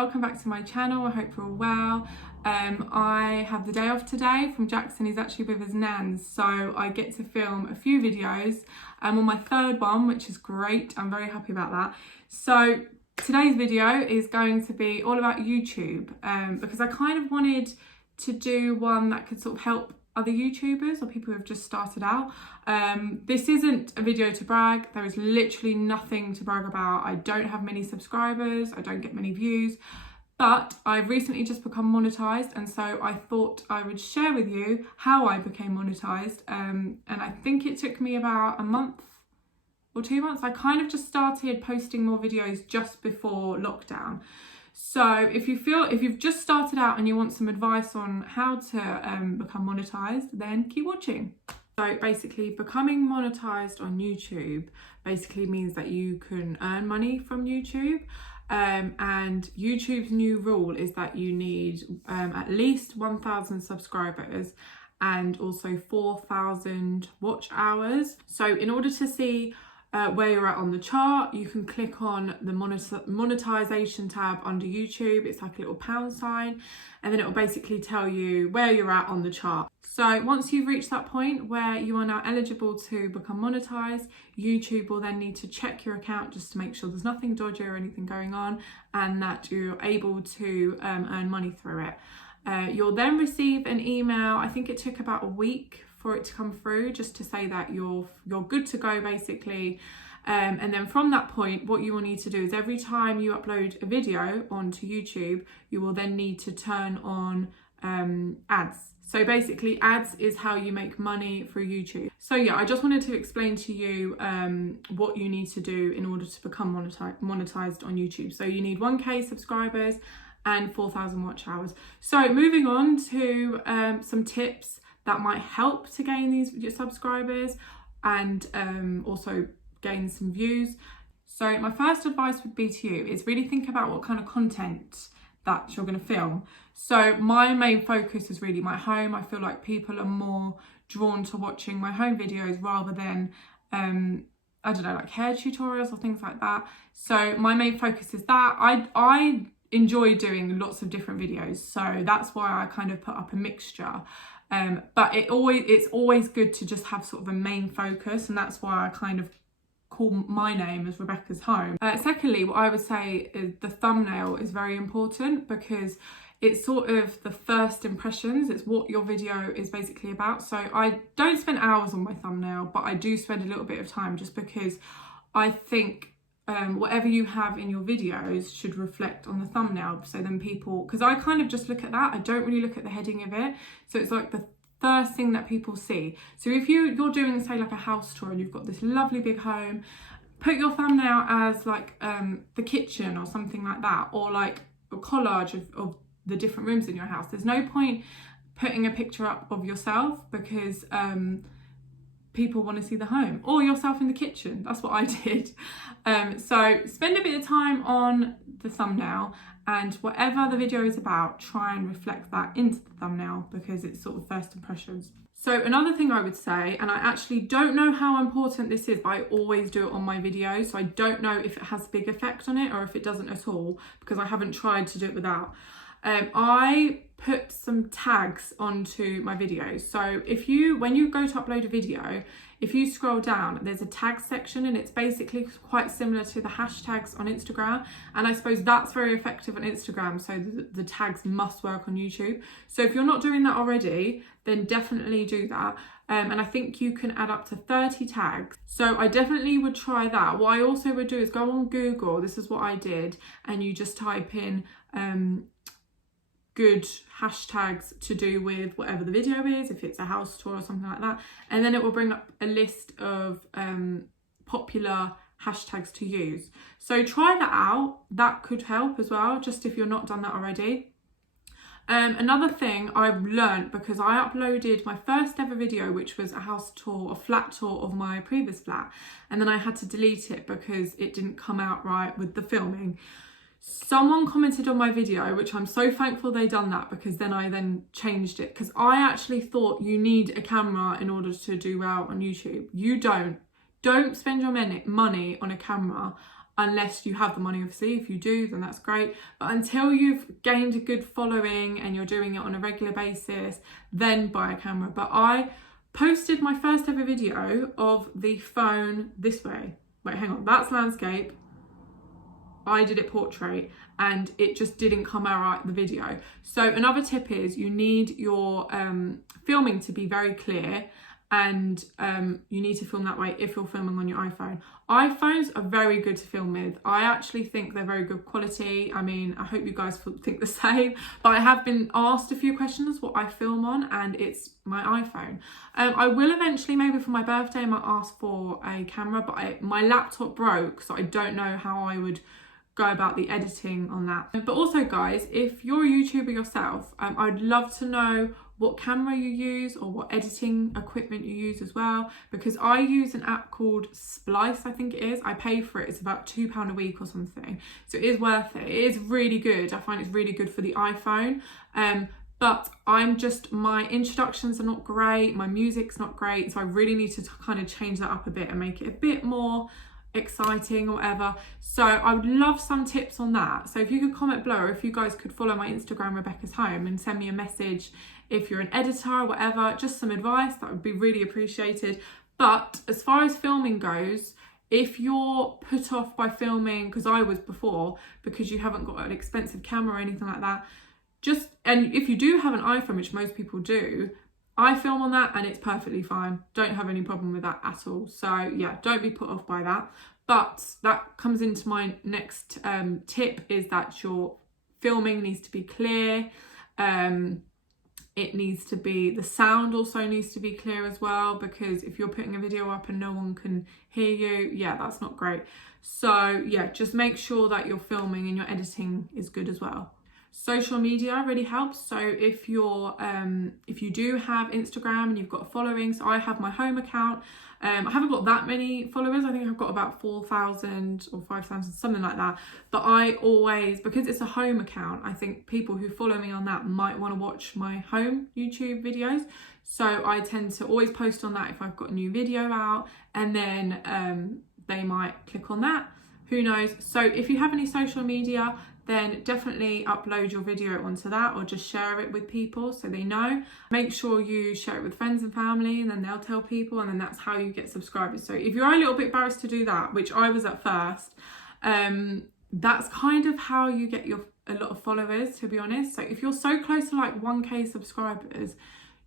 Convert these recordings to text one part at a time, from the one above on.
welcome back to my channel. I hope you're all well. I have the day off today from Jackson. He's actually with his nans, so I get to film a few videos. I'm on my third one, which is great. I'm very happy about that. So today's video is going to be all about YouTube, because I kind of wanted to do one that could sort of help other YouTubers or people who have just started out. This isn't a video to brag. There is literally nothing to brag about. I don't have many subscribers, I don't get many views, but I've recently just become monetized, and so I thought I would share with you how I became monetized. And I think it took me about a month or 2 months. I kind of just started posting more videos just before lockdown. So if you've just started out and you want some advice on how to become monetized, then keep watching. So basically, becoming monetized on YouTube basically means that you can earn money from YouTube. And YouTube's new rule is that you need at least 1,000 subscribers and also 4,000 watch hours. So in order to see where you're at on the chart, you can click on the monetization tab under YouTube. It's like a little pound sign, and then it will basically tell you where you're at on the chart. So once you've reached that point where you are now eligible to become monetized, YouTube will then need to check your account just to make sure there's nothing dodgy or anything going on, and that you're able to earn money through it. You'll then receive an email. I think it took about a week for it to come through, just to say that you're good to go basically. And then from that point, what you will need to do is every time you upload a video onto YouTube, you will then need to turn on ads. So basically, ads is how you make money through YouTube. So yeah, I just wanted to explain to you what you need to do in order to become monetized on YouTube. So you need 1K subscribers and 4,000 watch hours. So moving on to some tips that might help to gain these subscribers and also gain some views. So my first advice would be to you is really think about what kind of content that you're going to film. So my main focus is really my home. I feel like people are more drawn to watching my home videos rather than I don't know, like hair tutorials or things like that. So my main focus is that. I enjoy doing lots of different videos, so that's why I kind of put up a mixture. But it's always good to just have sort of a main focus, and that's why I kind of call my name as Rebecca's Home. Secondly, what I would say is the thumbnail is very important, because it's sort of the first impressions. It's what your video is basically about. So I don't spend hours on my thumbnail, but I do spend a little bit of time, just because I think whatever you have in your videos should reflect on the thumbnail. So then people, because I kind of just look at that, I don't really look at the heading of it. So it's like the first thing that people see. So if you're doing, say, like a house tour and you've got this lovely big home, put your thumbnail as like the kitchen or something like that, or like a collage of the different rooms in your house. There's no point putting a picture up of yourself, because people want to see the home, or yourself in the kitchen. That's what I did. So spend a bit of time on the thumbnail, and whatever the video is about, try and reflect that into the thumbnail, because it's sort of first impressions. So another thing I would say, and I actually don't know how important this is, but I always do it on my videos, so I don't know if it has a big effect on it or if it doesn't at all, because I haven't tried to do it without. I put some tags onto my videos. So when you go to upload a video, if you scroll down, there's a tag section, and it's basically quite similar to the hashtags on Instagram. And I suppose that's very effective on Instagram, so the tags must work on YouTube. So if you're not doing that already, then definitely do that. And I think you can add up to 30 tags. So I definitely would try that. What I also would do is go on Google, this is what I did, and you just type in good hashtags to do with whatever the video is, if it's a house tour or something like that, and then it will bring up a list of popular hashtags to use. So try that out. That could help as well, just if you're not done that already. Another thing I've learned, because I uploaded my first ever video, which was a house tour, a flat tour of my previous flat, and then I had to delete it because it didn't come out right with the filming. Someone commented on my video, which I'm so thankful they done that, because then I changed it, because I actually thought you need a camera in order to do well on YouTube. You don't spend your money on a camera unless you have the money, obviously. If you do, then that's great. But until you've gained a good following and you're doing it on a regular basis, then buy a camera. But I posted my first ever video of the phone this way. Wait, hang on, that's landscape. I did it portrait and it just didn't come out right, the video. So another tip is you need your filming to be very clear, and you need to film that way if you're filming on your iPhone. iPhones are very good to film with. I actually think they're very good quality. I mean, I hope you guys think the same, but I have been asked a few questions what I film on, and it's my iPhone. I will eventually, maybe for my birthday, I might ask for a camera, but my laptop broke, so I don't know how I would go about the editing on that. But also, guys, if you're a YouTuber yourself, I'd love to know what camera you use or what editing equipment you use as well, because I use an app called Splice, I think it is. I pay for it. It's about £2 a week or something, so it is worth it. It is really good. I find it's really good for the iPhone, but my introductions are not great, my music's not great, so I really need to kind of change that up a bit and make it a bit more exciting or whatever. So I would love some tips on that. So if you could comment below, or if you guys could follow my Instagram, Rebecca's Home, and send me a message if you're an editor or whatever, just some advice, that would be really appreciated. But as far as filming goes, if you're put off by filming, because I was before, because you haven't got an expensive camera or anything like that, and if you do have an iPhone, which most people do, I film on that and it's perfectly fine. Don't have any problem with that at all. So yeah, don't be put off by that. But that comes into my next tip, is that your filming needs to be clear. It needs to be, the sound also needs to be clear as well, because if you're putting a video up and no one can hear you, yeah, that's not great. So yeah, just make sure that your filming and your editing is good as well. Social media really helps. So if you do have Instagram and you've got a following, so I have my home account. I haven't got that many followers. I think I've got about 4,000 or 5,000, something like that. But I always, because it's a home account, I think people who follow me on that might want to watch my home YouTube videos. So I tend to always post on that if I've got a new video out, and then they might click on that. Who knows? So if you have any social media, then definitely upload your video onto that, or just share it with people so they know. Make sure you share it with friends and family, and then they'll tell people, and then that's how you get subscribers. So if you're a little bit embarrassed to do that, which I was at first, that's kind of how you get a lot of followers, to be honest. So if you're so close to like 1k subscribers,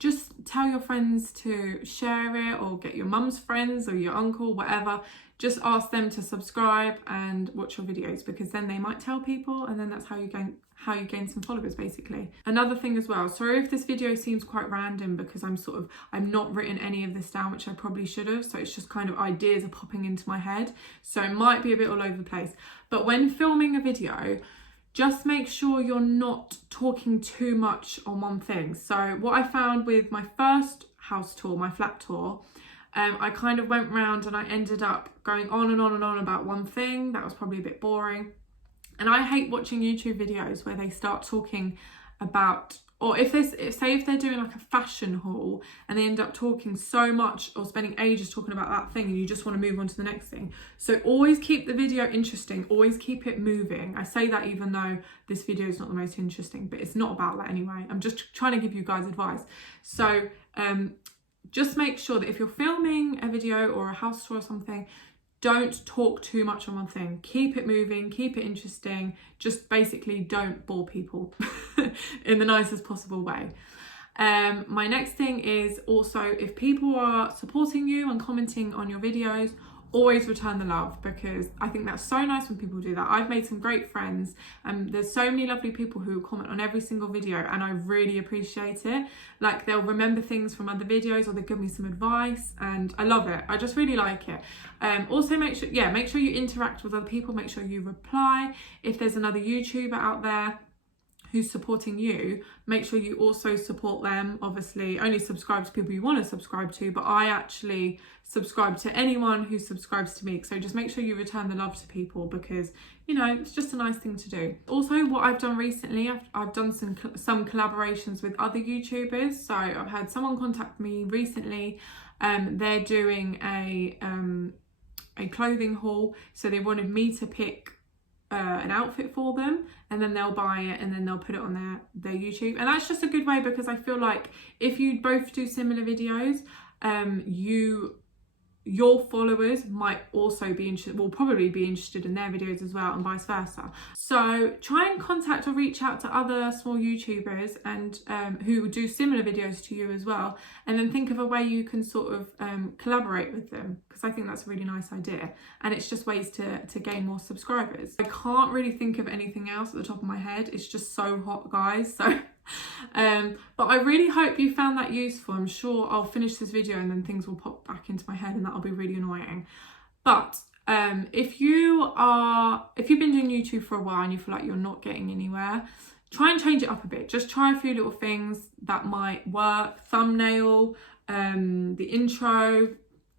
just tell your friends to share it, or get your mum's friends or your uncle, whatever. Just ask them to subscribe and watch your videos, because then they might tell people, and then that's how you gain some followers, basically. Another thing as well, sorry if this video seems quite random, because I'm not written any of this down, which I probably should have, so it's just kind of ideas are popping into my head, so it might be a bit all over the place. But when filming a video, just make sure you're not talking too much on one thing. So what I found with my first house tour, my flat tour, I kind of went round and I ended up going on and on and on about one thing. That was probably a bit boring. And I hate watching YouTube videos where they start talking about, or if they're doing like a fashion haul and they end up talking so much or spending ages talking about that thing, and you just want to move on to the next thing. So always keep the video interesting, always keep it moving. I say that even though this video is not the most interesting, but it's not about that anyway. I'm just trying to give you guys advice. So just make sure that if you're filming a video or a house tour or something, don't talk too much on one thing. Keep it moving, keep it interesting. Just basically don't bore people in the nicest possible way. My next thing is also, if people are supporting you and commenting on your videos, always return the love, because I think that's so nice when people do that. I've made some great friends, and there's so many lovely people who comment on every single video, and I really appreciate it. Like, they'll remember things from other videos, or they give me some advice, and I love it. I just really like it. Also make sure you interact with other people. Make sure you reply. If there's another YouTuber out there who's supporting you, make sure you also support them. Obviously only subscribe to people you want to subscribe to, but I actually subscribe to anyone who subscribes to me, so just make sure you return the love to people, because you know, it's just a nice thing to do. Also, what I've done recently, I've done some collaborations with other YouTubers. So I've had someone contact me recently. They're doing a a clothing haul, so they wanted me to pick an outfit for them, and then they'll buy it and then they'll put it on their YouTube. And that's just a good way, because I feel like if you both do similar videos, your followers might also be interested, will probably be interested in their videos as well, and vice versa. So try and contact or reach out to other small YouTubers and who do similar videos to you as well, and then think of a way you can sort of collaborate with them, because I think that's a really nice idea, and it's just ways to gain more subscribers. I can't really think of anything else at the top of my head. It's just so hot, guys. So but I really hope you found that useful. I'm sure I'll finish this video and then things will pop back into my head, and that'll be really annoying. But if you've been doing YouTube for a while and you feel like you're not getting anywhere, try and change it up a bit. Just try a few little things that might work. Thumbnail, the intro,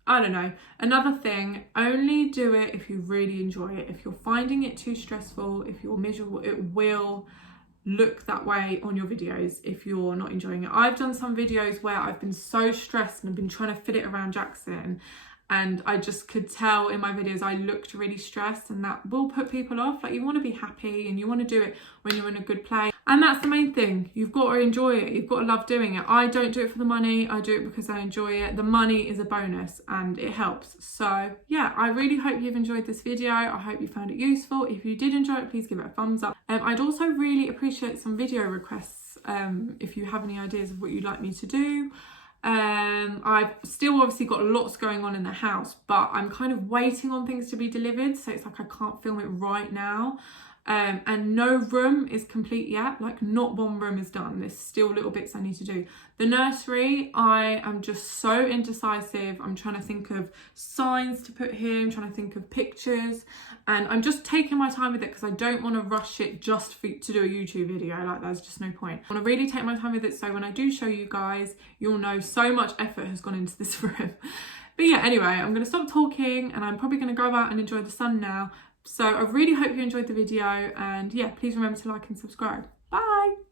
I don't know. Another thing, only do it if you really enjoy it. If you're finding it too stressful, if you're miserable, it will look that way on your videos if you're not enjoying it. I've done some videos where I've been so stressed and I've been trying to fit it around Jackson, and I just could tell in my videos I looked really stressed, and that will put people off. Like, you want to be happy and you want to do it when you're in a good place, and that's the main thing. You've got to enjoy it. You've got to love doing it. I don't do it for the money. I do it because I enjoy it. The money is a bonus and it helps. So yeah, I really hope you've enjoyed this video. I hope you found it useful. If you did enjoy it, please give it a thumbs up. I'd also really appreciate some video requests if you have any ideas of what you'd like me to do. I've still obviously got lots going on in the house, but I'm kind of waiting on things to be delivered, so it's like I can't film it right now. And no room is complete yet. Like, not one room is done. There's still little bits I need to do. The nursery, I am just so indecisive. I'm trying to think of signs to put here. I'm trying to think of pictures, and I'm just taking my time with it because I don't want to rush it just to do a YouTube video. Like, there's just no point. I want to really take my time with it, so when I do show you guys, you'll know so much effort has gone into this room. But yeah, anyway, I'm going to stop talking and I'm probably going to go out and enjoy the sun now. So I really hope you enjoyed the video, and yeah, please remember to like and subscribe. Bye!